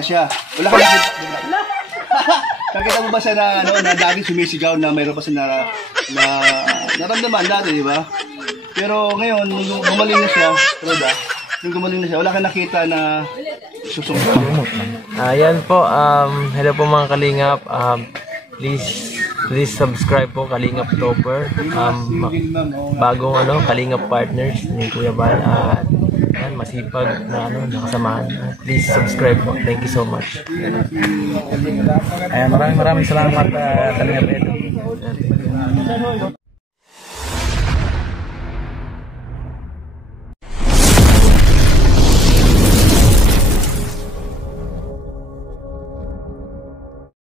Siya. Wala ka nakita. Nakita mo ba siya na, na dati sumisigaw na mayroon pa siya na naramdaman dati, di ba? Pero ngayon, nung gumaling na siya, wala ka nakita na susunod. Ayan po, hello po mga Kalingap. Please subscribe po Kalingap Topper. Bagong Kalingap partners ni Kuya Bal. Yan, masipag na nakasamahan. Please subscribe po. Thank you so much. Ayan, maraming salamat Kalingap Edo.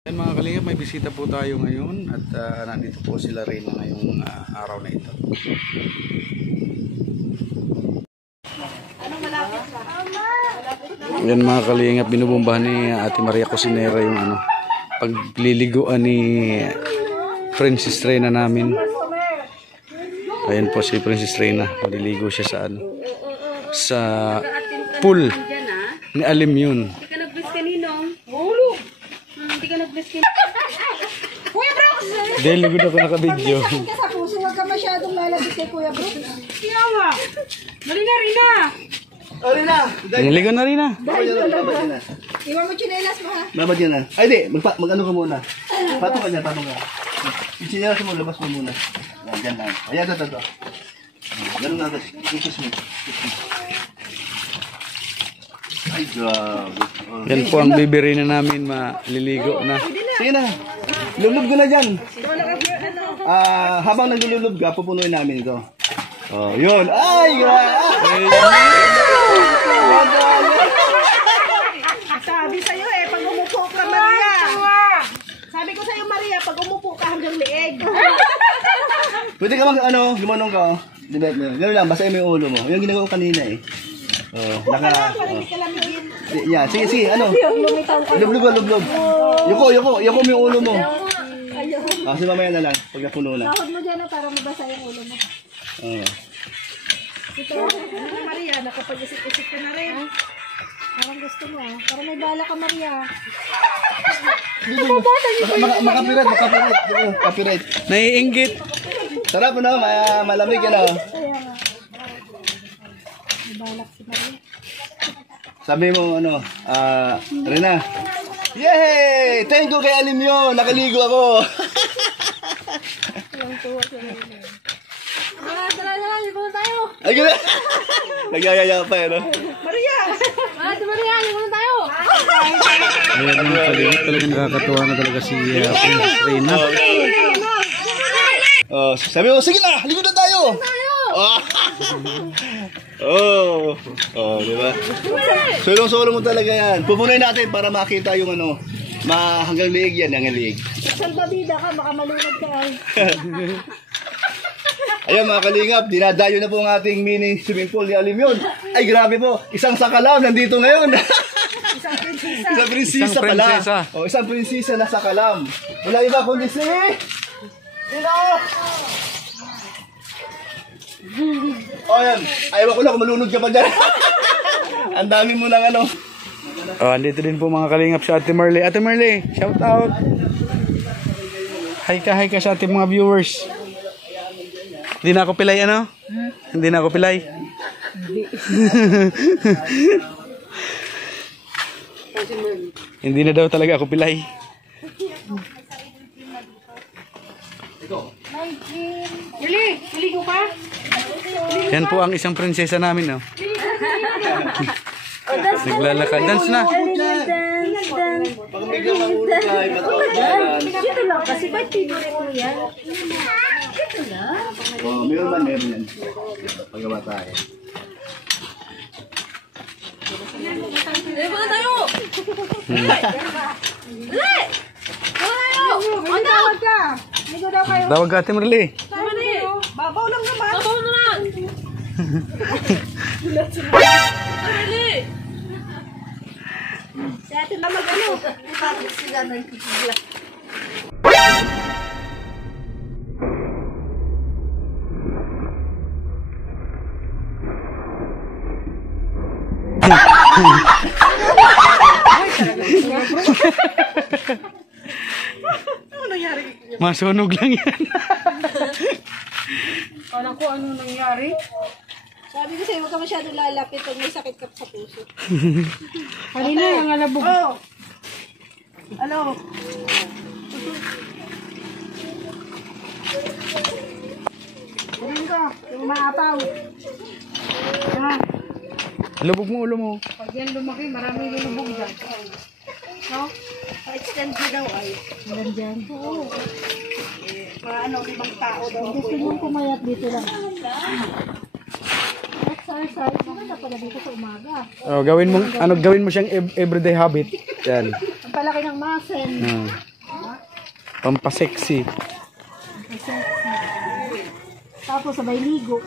Ayan mga Kalingap, may bisita po tayo ngayon at nandito po sila rin ngayong araw na ito. Yan mga Kalingap, binubumbahan ni Ate Maria Cosinera yung pagliliguan ni Princess Reyna namin. Ayan po si Princess Reyna, maliligo siya sa sa pool ni Alim yun. Hindi ka nag-bless kaninong? Ulo! Hindi ka nag-bless kaninong? Kuya Brooks! Dahil ligod ako naka-video. Sakit ka sa puso, huwag ka masyadong lalapit kay Kuya Brooks. Kinawa! Mali na rin na! Niligo na rin na. Iwan mo chinelas mo ha? Babad yan na. Ay di, mag-ano ka muna. Patong ka dyan, patong ka. Yung sinelas mo, labas mo muna. Yan lang. Ayan, ito. Ganun nga, kiss mo. Ay, grabe. Yan po ang bibiri na namin, maliligo na. Sige na. Lulub ko na dyan. Habang naglulub ka, pupunuin namin ito. Oh, yun. Ay, grabe. Sabi sa'yo pag umupo ka Maria. Sabi ko sa'yo Maria, pag umupo ka hanggang leeg. Pwede ka gumanong ka. Gano'n lang, basahin mo yung ulo mo. Yung ginagawa ko kanina eh. Oh, yeah, sige, Lublog. Yuko mo yung ulo mo. Kasi mamaya na lang, pag napuno na. Sahod mo dyan para mabasa yung ulo mo. Ito, Maria, nakapag-isip-isip ka na rin. Parang gusto mo Parang may bala ka, Maria. Copyright. Naiinggit. Sarap malamig yan May balak si Maria. Sabi mo Rena. Yay! Thank you kay Alim yun. Nakaligo ako. Tara, libunan tayo. Ay, gano'n. Nagyayaya pa Maria! Maria, libunan tayo. Ayan mga Kalingap, talagang nakakatuwa na talaga si Princess Reyna. Sabi mo, sige na, ligo na tayo. Di ba? Solong-solo mo talaga yan. Pupunoy natin para makita yung hanggang liig yan, hanggang liig. Salbabida ka, baka malunod ka. Ayan mga Kalingap, dinadayo na po ang ating mini swimming pool ni Alim yun. Ay grabe po, isang sakalam nandito ngayon. Isang prinsesa pala. Isang prinsesa na sakalam. Wala iba kundi si... Ayan, ayaw ko lang kung malunod ka pa dyan. Ang dami mo ng Andito din po mga Kalingap si Ate Marley. Ate Marley, shout out. Hi ka sa ating mga viewers. Hindi na ako pilay Hindi na ako pilay. Hindi na daw talaga ako pilay. Ligo ka? Yan po ang isang prinsesa namin Naglalakad. Dance na. Pag biglang mahulog ka, ay matawag. Ito lang, kasi ba't favorite mo yan? Meron yan. Pagawa tayo. Libunan tayo! Tawag ka! Ligo daw kayo. Tawag ka Ate Marley. Babaw lang naman. Babaw naman. Si ate na Bakit sila nagkikigla? Masunog lang yan. Alam ko ano nangyari. Sabi ko sa'yo, huwag ka masyado lalapit pag may sakit ka sa puso. Kanina yung alabog. Oh! Ano? Ganun ka, yung maapaw. Ha? Lubog mo ulo mo. Pag yan lumaki, maraming lulubog dyan. No? Pa-extend mo daw ay. Meron dyan? Oo. Mga ano, ibang tao daw. Gusto mo pumayat dito lang. Exercise, maganda pala dito sa umaga. Oh, gawin mo siyang everyday habit. Yan. Ang palaki ng muscle. Pampasexy. Tapos sabay ligo.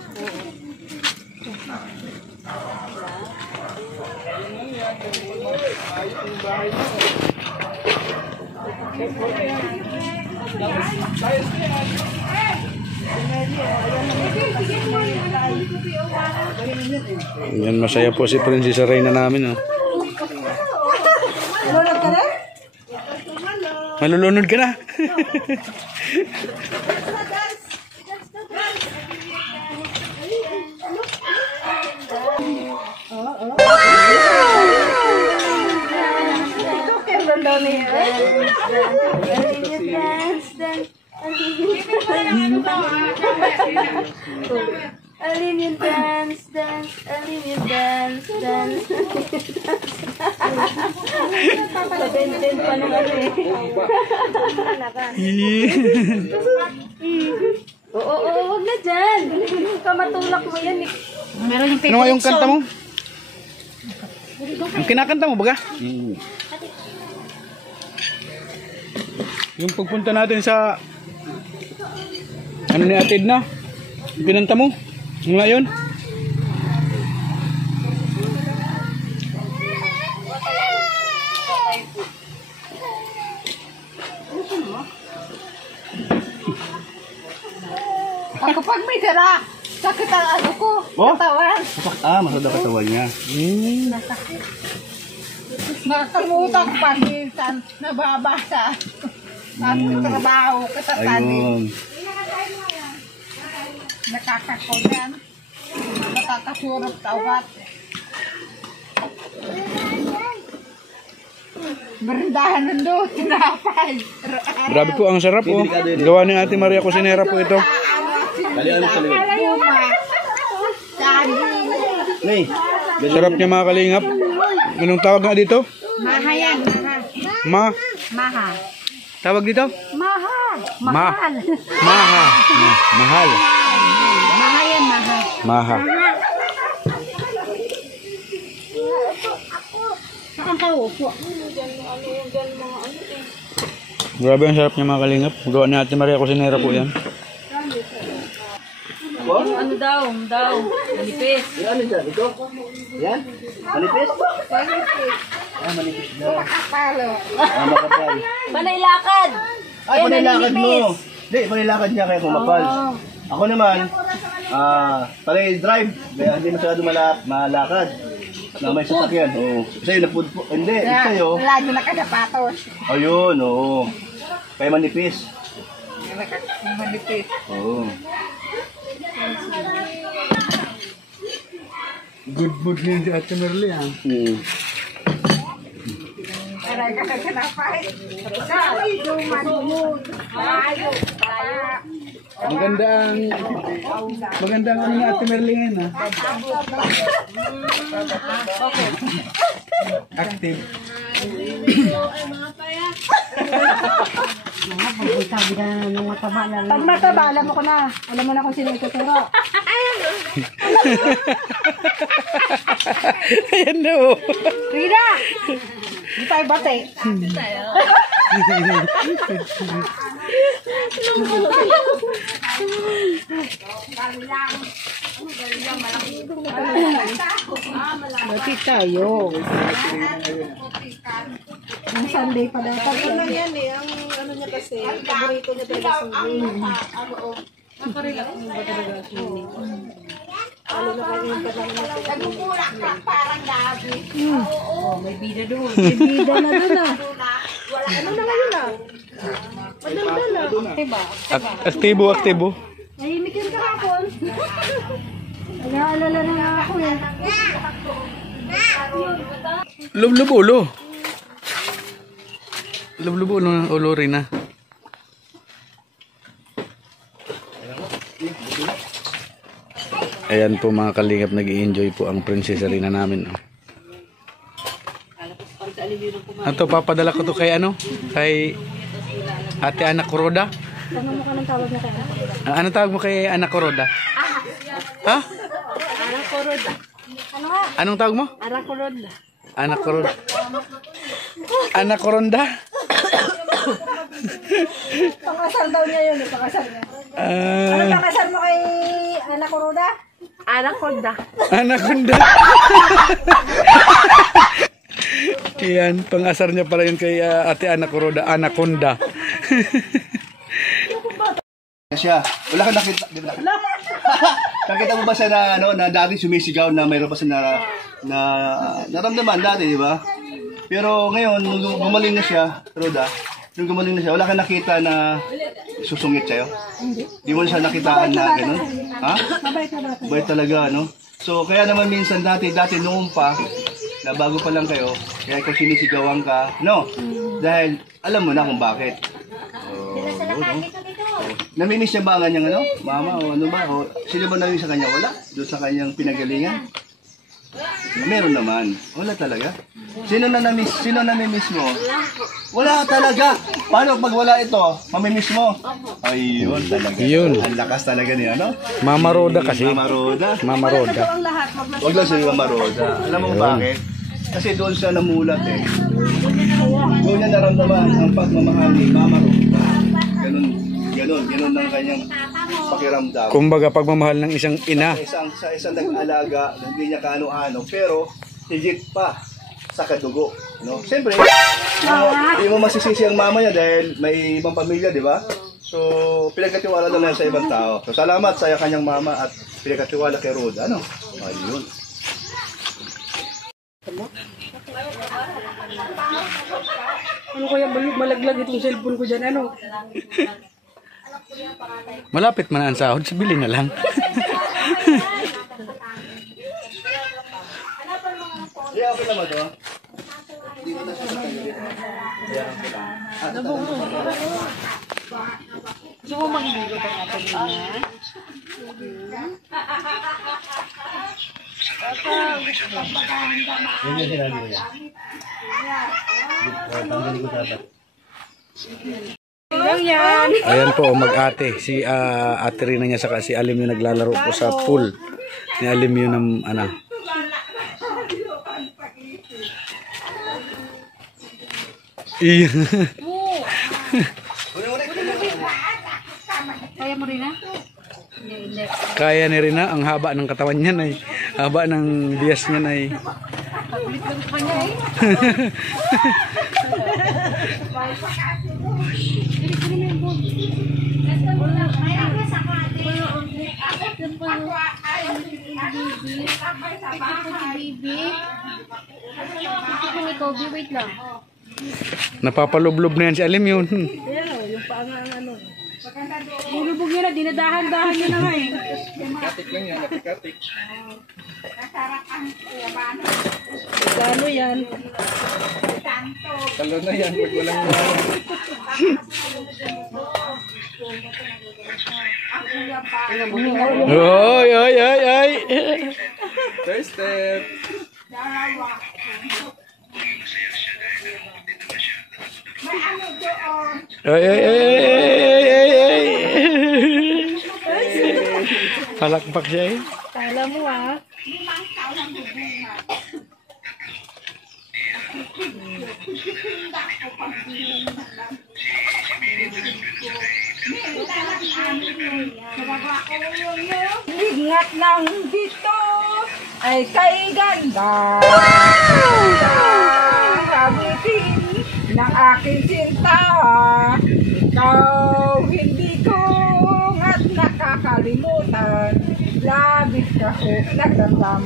Yan, masaya po si Princess Reyna namin. Oh. Malulog ka na? Malulunod ka na. Alien dance, dance, alien dance, dance. Pabenten pa ng ano eh. Oo, wag na dyan. Kamatulak mo yan eh. Meron yung Ano nga yung kanta mo? Ang kinakanta mo baga? Yung pagpunta natin sa ano ni Atid na? Pinanta mo? Yung ngayon? Ako pag may dara, sakit ang ano ko. Oh? Katawan. Masada katawan niya. Nakalimutan ko pa minsan nababasa. At trabaho ka sa tanin. Ayun. Nakakakulan. Nakakasurap tawat. Berindahan nandun, tinapay. Grabe po, ang sarap oh. Gawa ni Ate Maria Cosinera po ito. Dalian mo sa likod. Nay, Sarap niya mga kalingap. Anong tawag nga dito? Maha yan, maha. Maha. Tawag dito? Maha. Mahal. Maha yan, maha. Maha. Saan ka upo? Grabe ang sarap niya mga kalingap. Gawa ni Ate Maria Cosinera po yan. Ano daw, manipis. ano dyan? Ito? Yan? Manipis? Manipis daw. Palo. Makapal. Panailakad. Ay, panilakad mo. Hindi, panilakad niya kaya kumapal. Ako naman, panay drive. Kaya hindi masyado malakad. Na may sasakyan. Oo. Sa'yo, napudpo. Hindi, sa'yo. Lalo na kadapatos. Ayun, oo. Kaya manipis. Manipis. Oo. Good mood niya si Ate Merly ah. Aray ka kanapay. Sabi, dumadumod. Ayaw. Maganda ang ano ni Ate Merly ngayon ah. Active. Sabi na nung mataba na. Pag mataba, alam mo ko na. Alam mo na kung sino ituturo. Ayan na oh. Rina! Di tayo bate. Bati tayo. Ang Sunday pa daw. Ano lang yan eh. Ang ano niya kasi. Paborito niya talaga Sunday. Nakarelak mo ba talaga Sunday? Lalo na kayo yung kasama natin. Nagmumulak ka parang gabi. Oo, may bida doon. May bida na doon ah. Ano na ngayon ah? Madaldala. Diba? Aktibo. Nahimik yun kahapon. Nag-aalala na nga ako yan. Lublob ulo. Lublob ulo rin na. Ayan po mga kalingap, nag-i-enjoy po ang Prinsesa Rina namin. Ito, papadala ko to kay ano? Kay Ate Ana Kuroda. Tanong mo ka ng tawag na kay Ana Kuroda. Ano tawag mo kay Ana Kuroda? Ha? Ana Kuroda. Ano nga? Anong tawag mo? Ana Kuroda. Ana Kuroda. Ana Kuronda? Pangasal daw niya yun, pangasal niya. Ano pangasal mo kay Ana Kuroda? Ana Kuroda. Anaconda. Yan, pangasar niya pala yun kay Ate Ana Kuroda. Anaconda. Siya, wala kang nakita, di ba? Nakita mo ba siya na, ano, na dati sumisigaw na mayroon pa siya na naramdaman dati, di ba? Pero ngayon, nung gumaling na siya, Roda, nung gumaling na siya, wala kang nakita na susungit sa'yo? Di mo siya nakitaan na gano'n? Ha? Mabait talaga, no? So, kaya naman minsan dati noong pa, na bago pa lang kayo, kaya kung sinisigawan ka, no? Dahil alam mo na kung bakit. Namimiss niya ba ang kanyang ano? Mama o ano ba? O sino ba namimiss sa kanya? Wala? Doon sa kanyang pinagalingan? Meron naman. Wala talaga. Sino namimiss mo? Wala talaga. Paano pag wala ito? Mamimiss mo? Ayun talaga. Yun. Ang lakas talaga niya, no? Mama Roda kasi. Mama Roda. Mama Roda. Huwag lang siya Mama Roda. Alam mo bakit? Kasi doon siya namulat eh. Doon niya naramdaman ang pagmamahal ni Mama Roda. Ganun ang kanyang pakiramdam. Kumbaga pagmamahal ng isang ina. Sa isang nag-alaga, hindi niya kaano-ano, pero higit pa sa kadugo. No? Siyempre, hindi mo masisisi ang mama niya dahil may ibang pamilya, di ba? So, pinagkatiwala na lang sa ibang tao. So, salamat sa kanyang mama at pinagkatiwala kay Roda. Ano? Ayun. Ano kaya malaglag itong cellphone ko dyan? Ano? Malapit man ang sahod, sabili na lang. Yeah, okay naman to. Gusto mo magligo pa natin na? Yan yung sinabi ko niya. Tanggalin ko dapat. Lang yan. Ayan po, mag-ate. Si ate Rina niya saka si Alim yung naglalaro po sa pool. Ni Alim yun ng ano. Iya. Kaya mo rin na? Kaya ni Rina, ang haba ng katawan niya ay. Haba ng bias niya ay. Ulit lang sa kanya eh. Wait lang. Napapalublob na yan si Alim yun. Ayan, yung paangan ano. Yung lubog yun na, dinadahan-dahan nyo na nga eh. Katik lang yan, katik. Ano yan? Talo na yan, pag walang Oy, oy, oy, oy. Third step. Oy, oy, oy, oy, oy. Palakpak siya eh. Kala mo ah. Ingat lang dito ay kay ganda. Sabitin ng aking sinta, ikaw hindi ko at nakakalimutan. Labis ka ko nagdamdam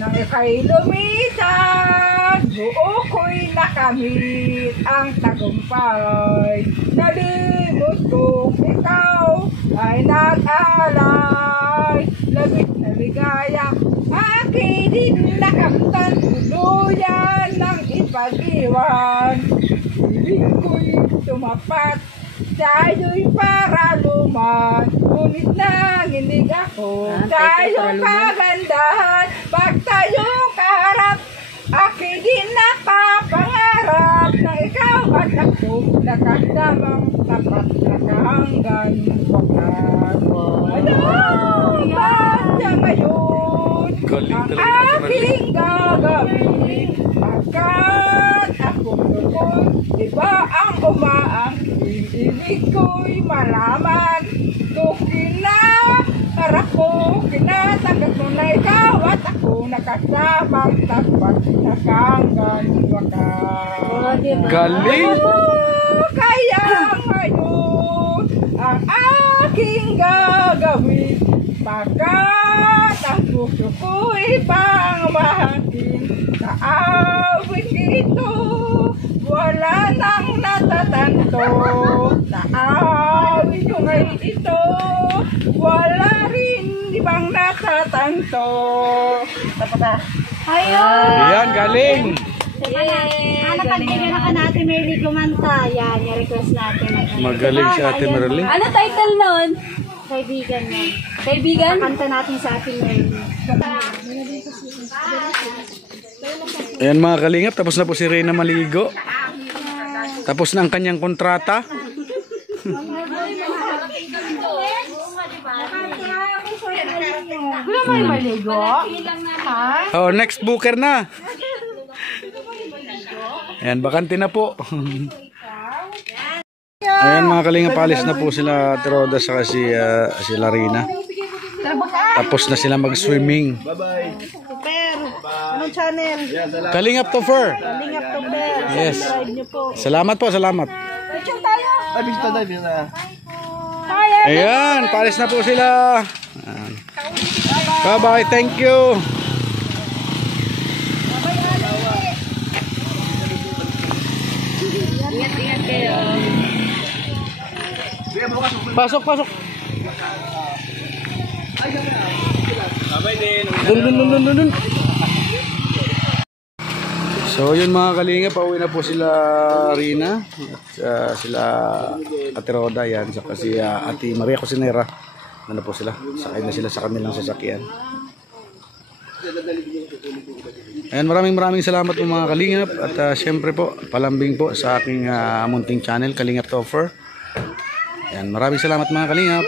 Nang ika'y lumisan, buo ko'y nakamit ang tagumpay. Nalimot kong ikaw ay nag-alay. Labit na ligaya, aking din nakamtan, tuluyan ng ipag-iwan. Ibig ko'y tumapat, sa'yo'y paraluman. Ngunit nanginig ako, sa'yong kagandahan. Pag tayong kaharap, aking din nakapangarap na ikaw at ako nakasamang tapat na hanggang wakas. Anong basta ngayon ang aking gagawin? Pagkat ako noon, iba ang umaangkin. Ibig ko'y malaman, tukin na harap ko, kinatanggap mo na ikaw at ako nakasamang tapat na hanggang wakas. Galing! Kaya ngayon ang aking gagawin, pagkat ang puso ko'y pang mahatin. Sa awit ito, wala nang natatanto. Sa awit ko ngayon ito, wala rin ibang natatanto. Ayan, galing! Ano pagbigyan na ka natin Merly kumanta? Yan, i-request natin. Magaling si Ate Marilyn. Ano title nun? Kaibigan yan. Kaibigan? Kanta natin sa ating Merly. Ayan mga kalingap, tapos na po si Reyna maligo. Tapos na ang kanyang kontrata. Wala mo yung maligo? Oh, next booker na. Ayan, bakante na po. Ayan mga kalingap, palis na po sila Teroda sa si Larina. Tapos na sila mag-swimming. Bye-bye. Super! Anong channel? Kalingap to Fur. Lingap to Bell. Yes. Subscribe niyo po. Salamat po, salamat. Picture tayo! Ay, bisita tayo, bisita. Ayan, palis na po sila. Ayan. Bye-bye, thank you. Ingat-ingat kayo. Pasok, pasok. Dun. So yun mga kalingap, pauwi na po sila Rina at sila Ate Roda yan, saka si Ate Maria Cosinera. Ano po sila? Sakay na sila sa kanilang sasakyan. Ayan, maraming salamat po mga kalingap at syempre po palambing po sa aking munting channel Kalingap Topher. Ayan, maraming salamat mga kalingap.